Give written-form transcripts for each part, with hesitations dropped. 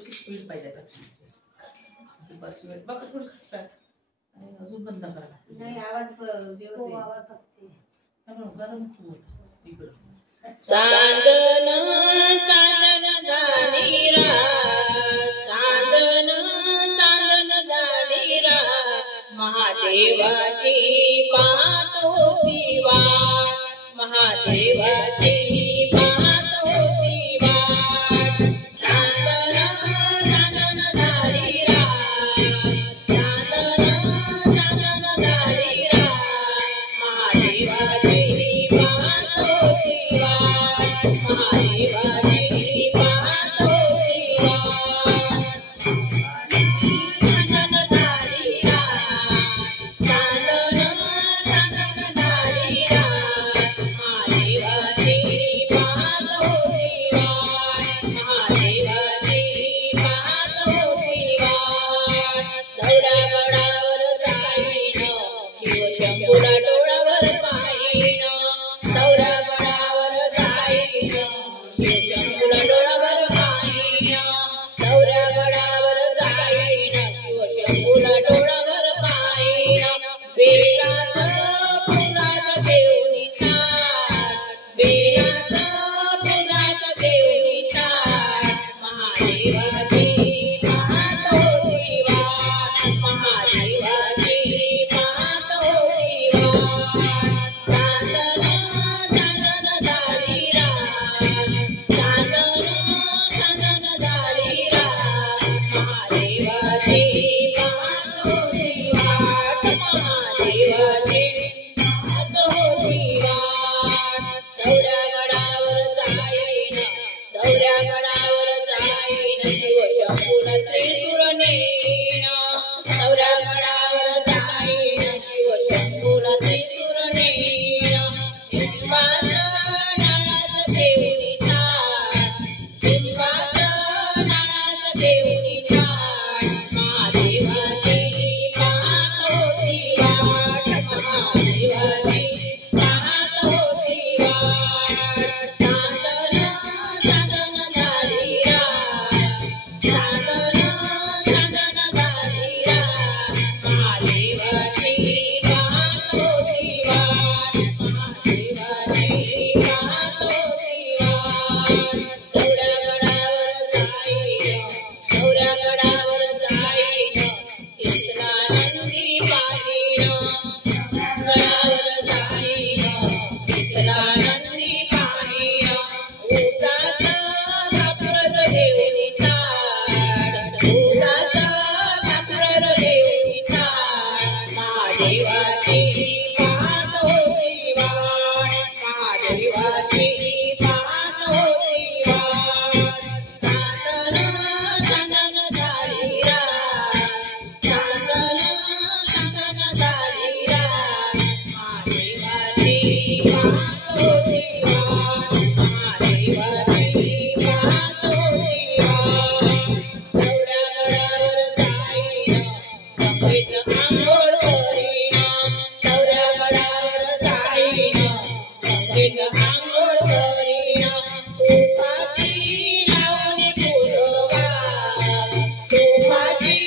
थोडीशी स्पीड पाहिजे आता बघा थोडं आणि अजून बंद करा नाही आवाज आवाज गरम खूप इकडं चांदन चांदन झाली रात चांदन चांदन झाली रात महादेवाची पाहत होती वाट महादेवाची पाहत होती वाट चांदन चांदन झाली रात चांदन चांदन झाली रात महादेवाची पाहत होती वाट महादेवाची पाहत होती वाट चांदन झाली रात चांदन चांदन झाली रात महादेवाची पाहत होती वाट महादेवाची पाहत होती वाट दौडागडावर जाईन शिवशंभूला डोळावर पाहीन दौडागडावर जाईन शिवशंभूला डोळावर पाहीन दौडागडावर जाईन शिवशंभूला डोळावर पाहीन बेलात फुलात देऊनी ताट बेलात फुलात देऊनी ताट महादेवाची पाहत होती वाट महादेवाची पाहत होती वाट चांदन चांदन झाली रात चांदन चांदन झाली रात महादेवाची पाहत होती वाट महादेवाची पाहत होती वाट दौड्यागडावर जाईन दौड्यागडावर जाईन शिवशंभूला त्रिशूळ नेईन दौड्यागडावर जाईन शिवशंभूला त्रिशूळ नेईन लिंबाचं नाळात देऊनी ताट लिंबाचं नाळात देऊनी ताट महादेवाची पाहत होती वाट महादेवाची पाहत होती वाट चांदन चांदन झाली रात चांदन चांदन झाली रात महादेवाची पाहत होती वाट महादेवाची पाहत होती वाट दौड्यागडावर जाईन दौड्यागडावर जाईन तिसरा नंदी पाहीन गडावर जाईन तिसरा नंदी पाहीन उगाच कापुरत देऊनी ताट उगाच कापुरत देऊनी ताट महादेवाची पाहत होती वाट महादेवाची पाहत होती वाट चांदन चांदन झाली रात चांदन चांदन झाली रात महादेवाची पाहत होती वाट महादेवाची पाहत होती वाट दौड्यागडावर जाईन गंगेत आंघोळ करीन दौड्यागडावर जाईन गंगेत आंघोळ करीन तुपाची लावणी फुलवा तुपाची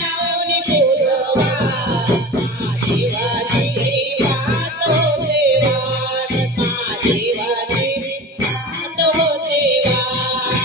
लावणी फुलवा महादेवाची पाहत होते वाट महादेवाची पाहत होते वाट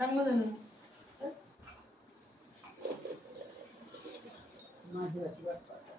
चांगलं झालं. महादेवाची वाट पाहतो.